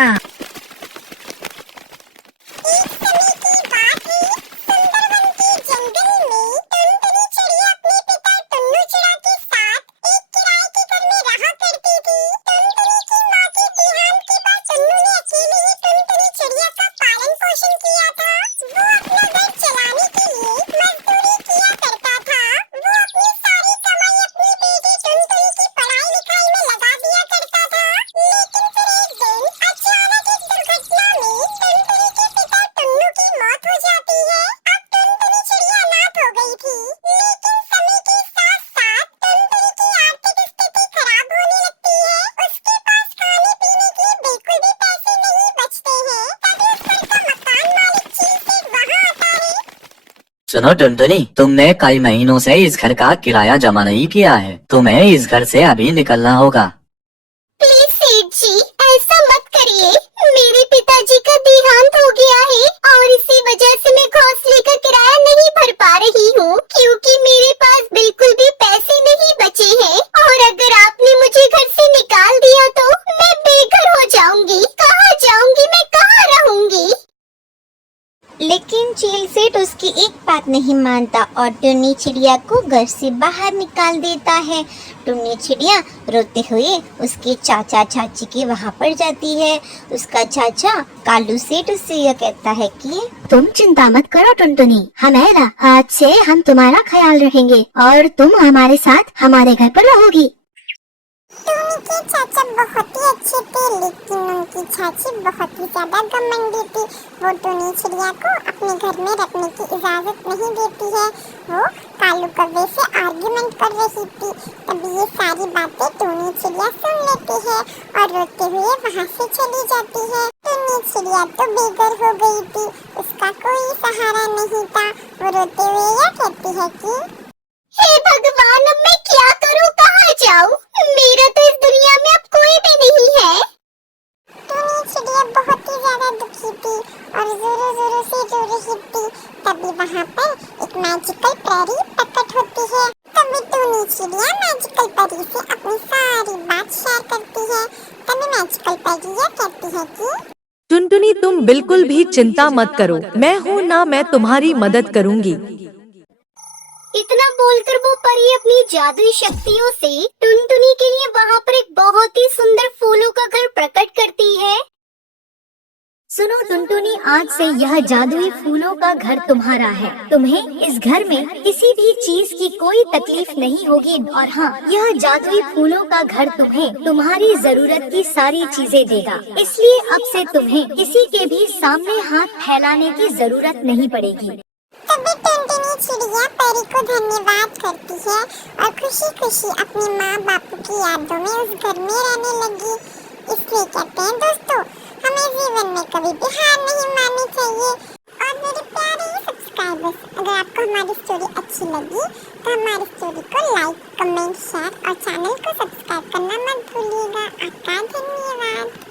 था। एक समय की बात है, सुंदरवन के जंगल में टुनटुनी चिड़िया अपने पिता टुन्नू चिड़ा के साथ एक किराए के घर में रहा करती थी। टुनटुनी की माँ के देहांत के बाद टुन्नू ने अकेले ही टुनटुनी चिड़िया का पालन पोषण किया था। वो अपना घर चलाने के लिए मजदूरी किया करता था। वो अपनी सारी कमाई अपनी बेटी टुनटुनी की पढ़ाई लिखाई में लगा दिया करता था। लेकिन फिर एक दिन अचानक एक दुर्घटना में टुनटुनी के पिता टुन्नू की मौत हो जाती है। अब टुनटुनी चिड़िया अनाथ हो गई थी, लेकिन समय के साथ साथ टुनटुनी की आर्थिक स्थिति खराब होने लगती है। उसके पास खाने पीने के बिल्कुल भी पैसे नहीं बचते हैं। तभी उस घर का मकान मालिक चील सेठ वहाँ आता है। सुनो टुनटुनी, तुमने कई महीनों से इस घर का किराया जमा नहीं किया है। तुम्हें इस घर से अभी निकलना होगा। प्लीज सेठ जी, ऐसा मत करिए। मेरे पिताजी का देहांत हो गया है और इसी वजह से मैं घोंसले का किराया नहीं भर पा रही हूँ, क्योंकि मेरे पास बिल्कुल भी पैसे नहीं बचे हैं। और अगर आपने मुझे घर से निकाल दिया तो मैं बेघर हो जाऊंगी। कहाँ जाऊंगी मैं, कहाँ रहूंगी? लेकिन चील सेठ उसकी एक बात नहीं मानता और टुन्नी चिड़िया को घर से बाहर निकाल देता है। टुन्नी चिड़िया रोते हुए उसके चाचा चाची के वहाँ पर जाती है। उसका चाचा कालू सेठ उससे यह कहता है कि तुम चिंता मत करो टुनटुनी, हम है ना, आज से हम तुम्हारा ख्याल रखेंगे और तुम हमारे साथ हमारे घर पर रहोगी। टुन्नी के चाचा बहुत ही अच्छे थे, लेकिन उनकी चाची बहुत ही ज्यादा घमंडी थी। वो टुन्नी चिड़िया को अपने घर में रखने की इजाजत नहीं देती है। वो कालू कौवे से आर्गुमेंट कर रही थी। तभी ये सारी बातें टुन्नी चिड़िया सुन लेती है और रोते हुए वहाँ से चली जाती है। टुन्नी चिड़िया तो बेघर हो गई थी, उसका कोई सहारा नहीं था। वो रोते हुए यह कहती है कि हे भगवान, अब मैं क्या करूं, कहाँ जाऊं? मेरा तो इस दुनिया में अब कोई भी नहीं है। टुन्नी चिड़िया बहुत ही ज्यादा दुखी थी और जोरों जोरों से रो रही थी। तभी वहाँ पर एक मैजिकल परी प्रकट होती है। तभी टुन्नी चिड़िया मैजिकल परी से अपनी सारी बात शेयर करती है। तभी मैजिकल परी यह कहती है कि टुनटुनी, तुम बिल्कुल भी चिंता मत करो, मैं हूँ ना, मैं तुम्हारी मदद करूँगी। इतना बोलकर वो परी अपनी जादुई शक्तियों से टुनटुनी के लिए वहाँ पर एक बहुत ही सुंदर फूलों का घर प्रकट करती है। सुनो टुनटुनी, आज से यह जादुई फूलों का घर तुम्हारा है। तुम्हें इस घर में किसी भी चीज की कोई तकलीफ नहीं होगी और हाँ, यह जादुई फूलों का घर तुम्हें तुम्हारी जरूरत की सारी चीजें देगा। इसलिए अब से तुम्हें किसी के भी सामने हाथ फैलाने की जरूरत नहीं पड़ेगी। तभी टुनटुनी चिड़िया परी को धन्यवाद करती है और खुशी खुशी अपने माँ बापू की यादों में उस घर में रहने लगी। इसलिए कहते हैं दोस्तों, हमें जीवन में कभी भी हार नहीं माननी चाहिए। और मेरे प्यारे सब्सक्राइबर्स, अगर आपको हमारी स्टोरी अच्छी लगी तो हमारी स्टोरी को लाइक, कमेंट, शेयर और चैनल को सब्सक्राइब करना मत भूलिएगा। आपका धन्यवाद।